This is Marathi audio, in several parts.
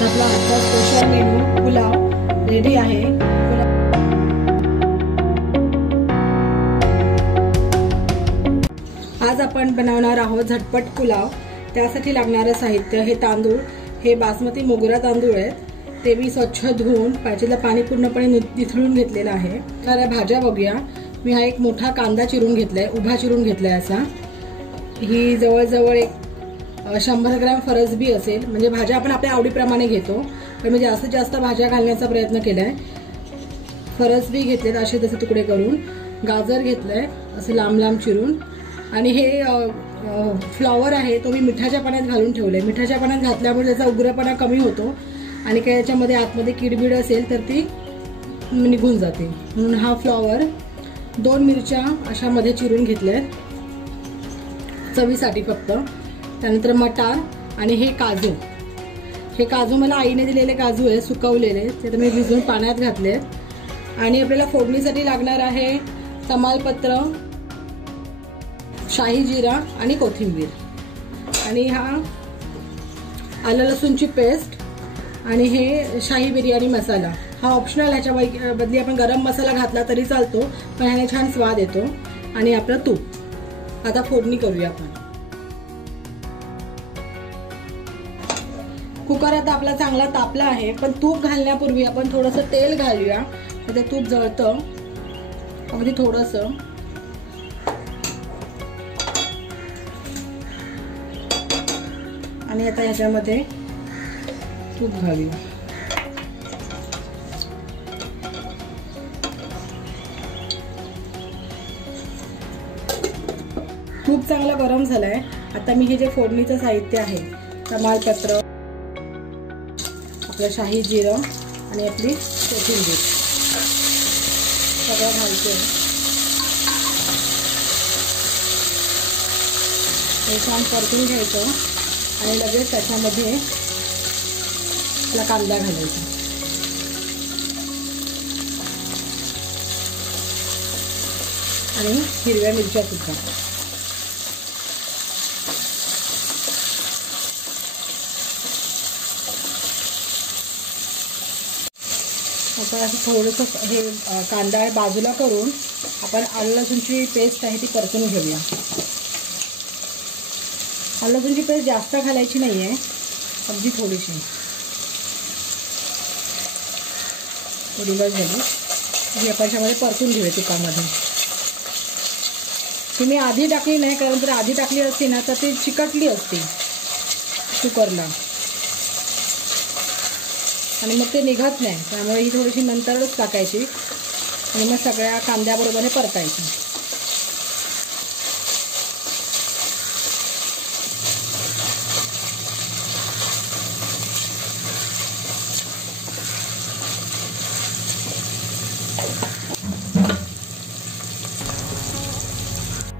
आपला आजचा स्पेशल मेनू पुलाव रेडी आहे। आज आपण बनवणार आहोत झटपट पुलाव। त्यासाठी लागणारे साहित्य हे तांदूळ, हे बासमती मोगरा तांदूळ आहेत। ते मी स्वच्छ धुवून पाण्यातलं पाणी पूर्णपणे निथळून घेतलेलं आहे। तर भाज्या बघूया। मी हा एक मोठा कांदा चिरून घेतलाय, उभा चिरून घेतलाय असा। ही जवळजवळ एक 100 ग्रॅम फरसबी असेल, म्हणजे भाज्या आपण आपल्या आवडीप्रमाणे घेतो, पण मी जास्तीत जास्त भाज्या घालण्याचा प्रयत्न केलाय। फरसबी घेतलेत असे तसे तुकडे करून, गाजर घेतलंय असं लांब लांब चिरून, आणि हे फ्लॉवर आहे तो मी मिठाच्या पाण्यात घालून ठेवलंय। मिठाच्या पाण्यात घातल्यामुळे त्याचा उग्रपणा कमी होतो आणि काही याच्यामध्ये आतमध्ये किडबिड असेल तर ती निघून जाते, म्हणून हा फ्लॉवर। 2 मिरच्या अशा मध्ये चिरून घेतल्यात चवीसाठी फक्त। त्यानंतर मटार आणि हे काजू। हे काजू मला आईने दिलेले काजू आहे, सुकवलेले, ते मी भिजवून पाण्यात घातले। आणि आपल्याला फोडणीसाठी लागणार आहे तमालपत्र, शाही जिरा आणि कोथिंबीर, आणि हा आलं लसूणची पेस्ट, आणि हे शाही बिर्याणी मसाला। हा ऑप्शनल, ह्याच्या बदली आपण गरम मसाला घातला तरी चालतो, पण ह्याने छान स्वाद येतो। आणि आपलं तूप। आता फोडणी करूया आपण। कुकर आता आपला चांगला तापला आहे, पण तूप घालण्यापूर्वी आपण थोडंसं तेल घालूया, म्हणजे तूप जळतं अगदी थोडंसं। आणि आता ह्याच्यामध्ये तूप घालूया। तूप चांगलं गरम झालंय। आता मी हे जे फोडणीचं साहित्य आहे, तमालपत्र, आपलं शाही जिरं आणि आपली कोथिंबीर सगळं घालते। हे छान परतून घ्यायचं आणि लगेच त्याच्यामध्ये आपला कांदा घालायचा आणि हिरव्या मिरच्या सुद्धा। आता असं थोडंसं हे कांदा बाजूला करून आपण आलं लसूणची पेस्ट आहे ती परतून घेऊया। आलं लसूणची पेस्ट जास्त घालायची नाही आहे, अगदी थोडीशी। थोडी बस झाली, ही आपण त्यामध्ये परतून घेऊया तुपामध्ये। ती मी आधी टाकली नाही, कारण जर आधी टाकली असती ना तर ती चिकटली असती कुकरला आणि मग ते निघत नाही, त्यामुळे ही थोडीशी नंतरच टाकायची आणि मग सगळ्या कांद्याबरोबर हे परतायची।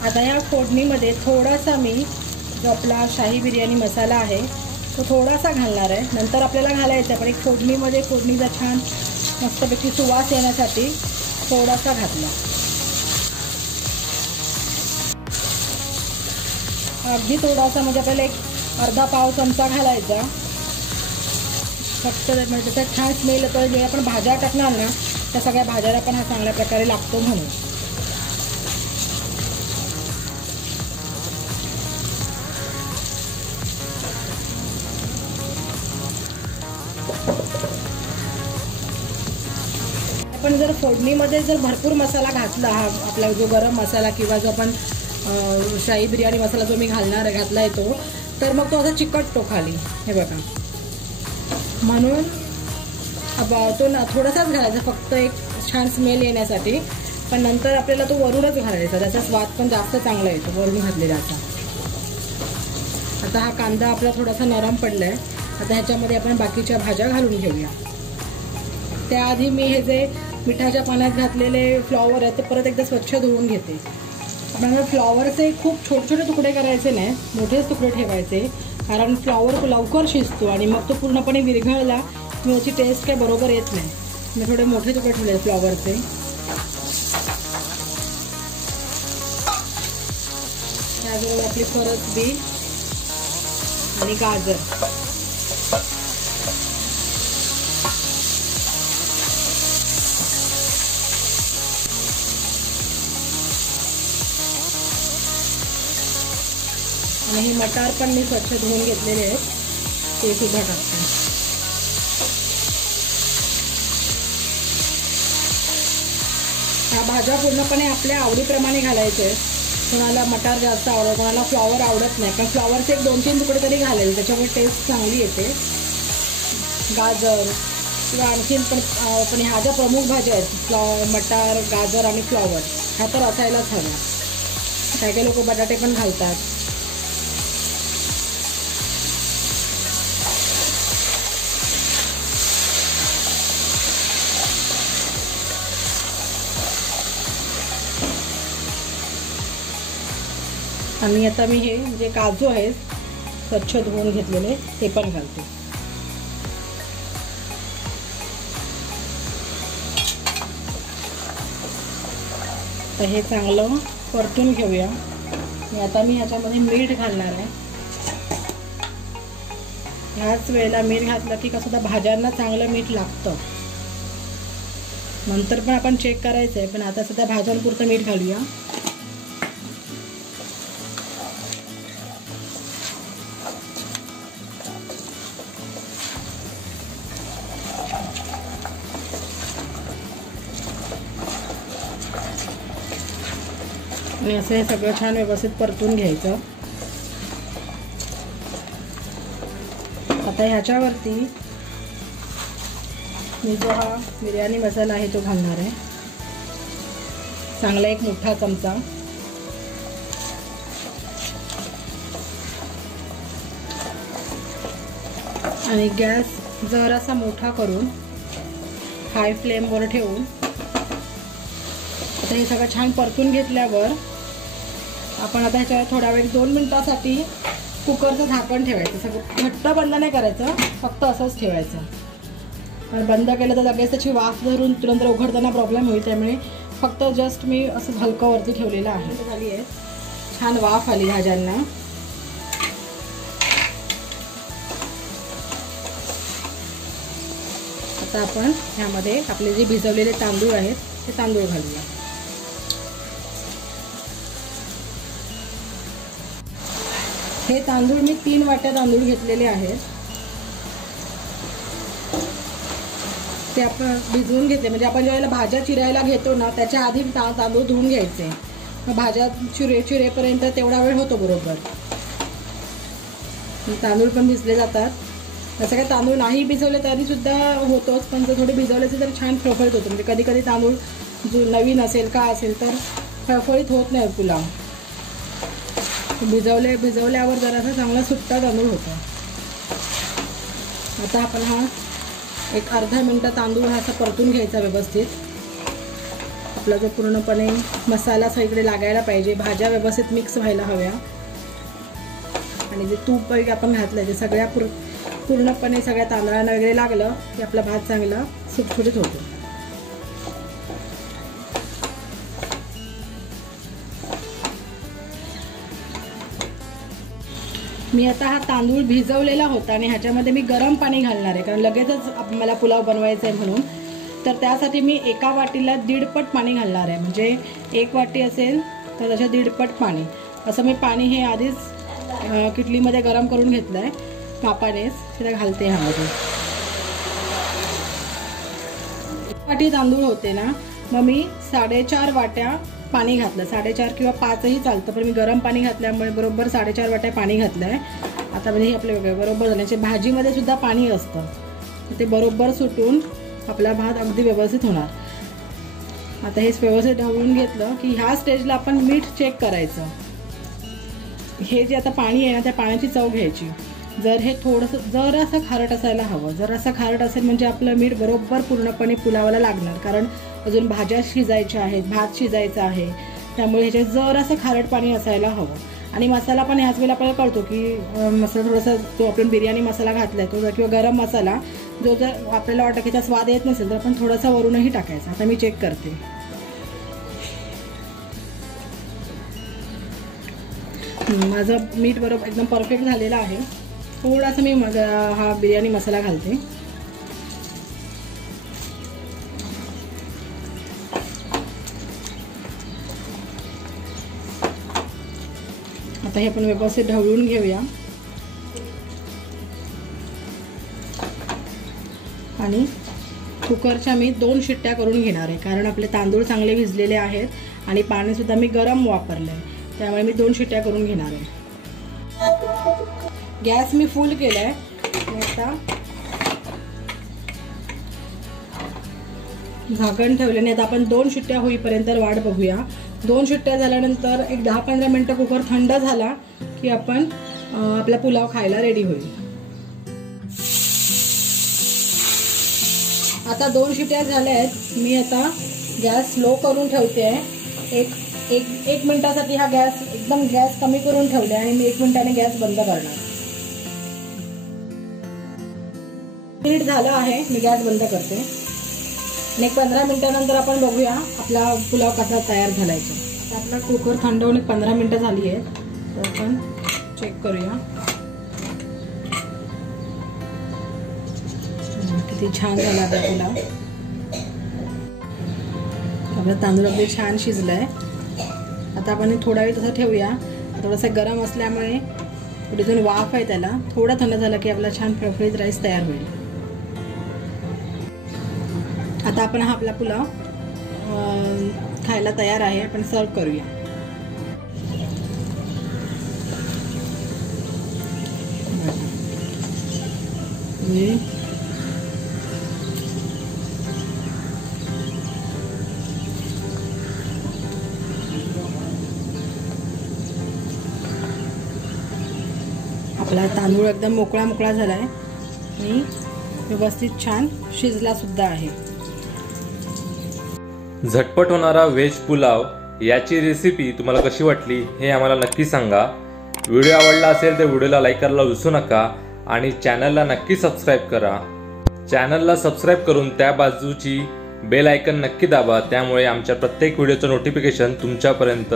आता या फोडणीमध्ये थोडासा मी जो आपला शाही बिर्याणी मसाला आहे तो थोडासा घालणार आहे, नंतर आपल्याला घालायचा, पण एक फोडणीमध्ये फोडणीचा छान मस्तपैकी सुवास येण्यासाठी थोडासा घातला। अगदी थोडासा, म्हणजे आपल्याला एक अर्धा पाव चमचा घालायचा फक्त, म्हणजे त्याचा छान स्मेल येतो। जे आपण भाज्या टाकणार ना त्या सगळ्या भाज्याला पण हा चांगल्या प्रकारे लागतो म्हणून। पण जर फोडणीमध्ये जर भरपूर मसाला घातला, हा आपला जो गरम मसाला किंवा जो आपण शाही बिर्याणी मसाला जो मी घातला येतो, तर मग तो असा चिकटतो खाली, हे बघा। म्हणून तो थोडासाच घालायचा, फक्त एक छान स्मेल येण्यासाठी, पण नंतर आपल्याला तो वरूनच घालायचा, त्याचा स्वाद पण जास्त चांगला येतो वरून घातलेल्याचा। आता हा कांदा आपला थोडासा नरम पडलाय, आता ह्याच्यामध्ये आपण बाकीच्या भाज्या घालून घेऊया। त्याआधी मी हे जे मिठाच्या पाण्यात घातलेले फ्लॉवर आहे ते परत एकदा स्वच्छ धुवून घेते। आपल्याला फ्लॉवरचे खूप छोटे छोटे तुकडे करायचे नाही, मोठेच तुकडे ठेवायचे, कारण फ्लॉवर लवकर शिजतो आणि मग तो पूर्णपणे विरघळला की याची टेस्ट काय बरोबर येत नाही। मी थोडे मोठे तुकडे ठेवले फ्लॉवरचे। त्याबरोबर आपली फरसबी आणि गाजर हे मटार पण मी स्वच्छ धुवून घेतलेले आहेत, ते सुद्धा टाकते. ह्या भाज्या पूर्णपणे आपल्या आवडीप्रमाणे घालायचे आहेत. कोणाला मटार जास्त आवडतं, कोणाला फ्लॉवर आवडत नाही, पण फ्लॉवरचे 1-2-3 तुकडे तरी घालायचे, त्याच्यामुळे टेस्ट चांगली येते. गाजर किंवा आणखीन पण ह्या ज्या प्रमुख भाज्या आहेत, मटार, गाजर आणि फ्लॉवर, ह्या तर असायलाच हव्या. काही काही लोक बटाटे पण घालतात. आणि आता मी हे जे काजू आहेत स्वच्छ धुवून घेतलेले ते पण घालते. तर हे चांगलं परतून घेऊया. आता मी ह्याच्यामध्ये मीठ घालणार आहे. ह्याच वेळेला मीठ घातलं की कसं तर भाज्यांना चांगलं मीठ लागतं. नंतर पण आपण चेक करायचं आहे, पण आता सुद्धा भाज्यांपुरतं मीठ घालूया. आणि असं हे सगळं छान व्यवस्थित परतून घ्यायचं. आता ह्याच्यावरती मी जो हा बिर्याणी मसाला आहे तो घालणार आहे. चांगला एक मोठा चमचा. आणि गॅस जरासा मोठा करून हाय फ्लेमवर ठेवून आता हे सगळं छान परतून घेतल्यावर आपण आता ह्याच्यावर थोडा वेळ 2 मिनिटासाठी कुकरचं झाकण ठेवायचं. सगळं घट्ट बंद नाही करायचं, फक्त असंच ठेवायचं. पण बंद केलं तर लगेच त्याची वाफ धरून नंतर उघडताना प्रॉब्लेम होईल, त्यामुळे फक्त जस्ट मी असं हलकं वरती ठेवलेलं आहे. झाली आहे, छान वाफ आली भाज्यांना. आता आपण ह्यामध्ये आपले जे भिजवलेले तांदूळ आहेत ते तांदूळ घालूया. हे तांदूळ मी 3 वाट्या तांदूळ घेतलेले आहेत. ते आपण भिजवून घेतले, म्हणजे आपण ज्यावेळेला भाज्या चिरायला घेतो ना त्याच्या आधी तांदूळ धुवून घ्यायचे. मग भाज्या चिरेपर्यंत तेवढा वेळ होतो बरोबर. तांदूळ पण भिजले जातात. असं काय तांदूळ नाही भिजवले तरी सुद्धा होतोच, पण जर थोडे भिजवल्याचे तर छान फळफळीत होतं. म्हणजे कधी कधी तांदूळ जो नवीन असेल का असेल तर फळफळीत होत नाही पुलाव. भिजवल्यावर जरासा चांगला सुट्टा तांदूळ होतो. आता आपण हा एक अर्धा मिनटं तांदूळ हा असा परतून घ्यायचा व्यवस्थित. आपला जो पूर्णपणे मसाला सगळीकडे लागायला पाहिजे, भाज्या व्यवस्थित मिक्स व्हायला हव्या. आणि जे तूप वगैरे आपण घातलं ते सगळ्या पूर्णपणे सगळ्या तांदळांना वगैरे लागलं की आपला भात चांगला सुटसुटीत होतो. मी आता हा तांदूळ भिजवलेला होता आणि ह्याच्यामध्ये मी गरम पाणी घालणार आहे, कारण लगेचच मला पुलाव बनवायचा आहे म्हणून. तर त्यासाठी मी एका वाटीला 1.5 पट पाणी घालणार आहे. म्हणजे 1 वाटी असेल तर त्याच्या 1.5 पट पाणी. असं मी पाणी हे आधीच किटलीमध्ये गरम करून घेतलं आहे मापानेच. तिला घालते ह्यामध्ये. 1 वाटी तांदूळ होते ना, मग मी 4.5 वाट्या पाणी घातलं. 4.5 किंवा 5ही चालतं, पण मी गरम पाणी घातल्यामुळे बरोबर 4.5 वाट्या पाणी घातलं आहे. आता म्हणजे हे आपले बरोबर झाल्याचे. भाजीमध्ये सुद्धा पाणी असतं, ते बरोबर सुटून आपला भात अगदी व्यवस्थित होणार. आता हे व्यवस्थित ढवळून घेतलं की ह्या स्टेजला आपण मीठ चेक करायचं. हे जे आता पाणी आहे ना त्या पाण्याची चव घ्यायची. जर हे थोडंसं जरासं खारट असायला हवं. जरासं खारट असेल म्हणजे आपलं मीठ बरोबर पूर्णपणे पुलावाला लागणार, कारण अजून भाज्या शिजायच्या आहेत, भात शिजायचा आहे. त्यामुळे ह्याच्यात जरासं खारट पाणी असायला हवं. आणि मसाला पण ह्याच वेळेला आपल्याला कळतो की मसाला थोडासा जो आपण बिर्याणी मसाला घातला आहे तो किंवा गरम मसाला जो जर आपल्याला वाटतं की त्याचा स्वाद येत नसेल तर आपण थोडासा वरूनही टाकायचा. आता मी चेक करते. माझं मीठ बरोबर एकदम परफेक्ट झालेलं आहे. थोडासा मी हा बिर्याणी मसाला घालते. आता हे आपण व्यवस्थित ढवळून घेऊया आणि कुकरच्या मी 2 शिट्ट्या करून घेणार आहे, कारण आपले तांदूळ चांगले भिजलेले आहेत आणि पाणीसुद्धा मी गरम वापरलं आहे, त्यामुळे मी 2 शिट्ट्या करून घेणार आहे। गॅस मी फुल केला आहे। आता झाकण ठेवल्याने आता आपण 2 शिट्ट्या होईपर्यंत वाट बघूया। 2 शिट्ट्या झाल्यानंतर एक 10-15 मिनिटं कुकर थंड झाला की आपण आपला पुलाव खायला रेडी होईल। आता 2 शिट्ट्या झाल्या आहेत। मी आता गॅस स्लो करून ठेवते आहे। एक मिनिटासाठी हा गॅस एकदम कमी करून ठेवले आणि मी 1 मिनिटाने गॅस बंद करणार। मिनिट झालं आहे, मी गॅस बंद करते आणि 15 मिनिटानंतर आपण बघूया आपला पुलाव कसा तयार झालायचा। आपला कुकर थंड होऊन 15 मिनिटं झाली आहेत, तर आपण चेक करूया। किती छान झाला आपला पुलाव। आपला तांदूळ अगदी छान शिजलाय। आता आपण थोडा वेळ तसं ठेवूया। थोडासा गरम असल्यामुळे पुढे जो वाफ आहे त्याला थोडा थंड झाला की आपला छान फळफळीत राईस तयार होईल। आता आपण हा आपला पुलाव खायला तयार आहे, आपण सर्व करूया। आपला तांदूळ एकदम मोकळा झालाय आणि व्यवस्थित छान शिजला सुद्धा आहे। झटपट होणारा व्हेज पुलाव याची रेसिपी तुम्हाला कशी वाटली हे आम्हाला नक्की सांगा। व्हिडिओ आवडला असेल तर व्हिडिओला लाईक करायला विसरू नका आणि चॅनलला नक्की सबस्क्राईब करा। चॅनलला सबस्क्राईब करून त्या बाजूची बेल आयकन नक्की दाबा, त्यामुळे आमच्या प्रत्येक व्हिडिओचं नोटिफिकेशन तुमच्यापर्यंत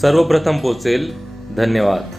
सर्वप्रथम पोहोचेल। धन्यवाद।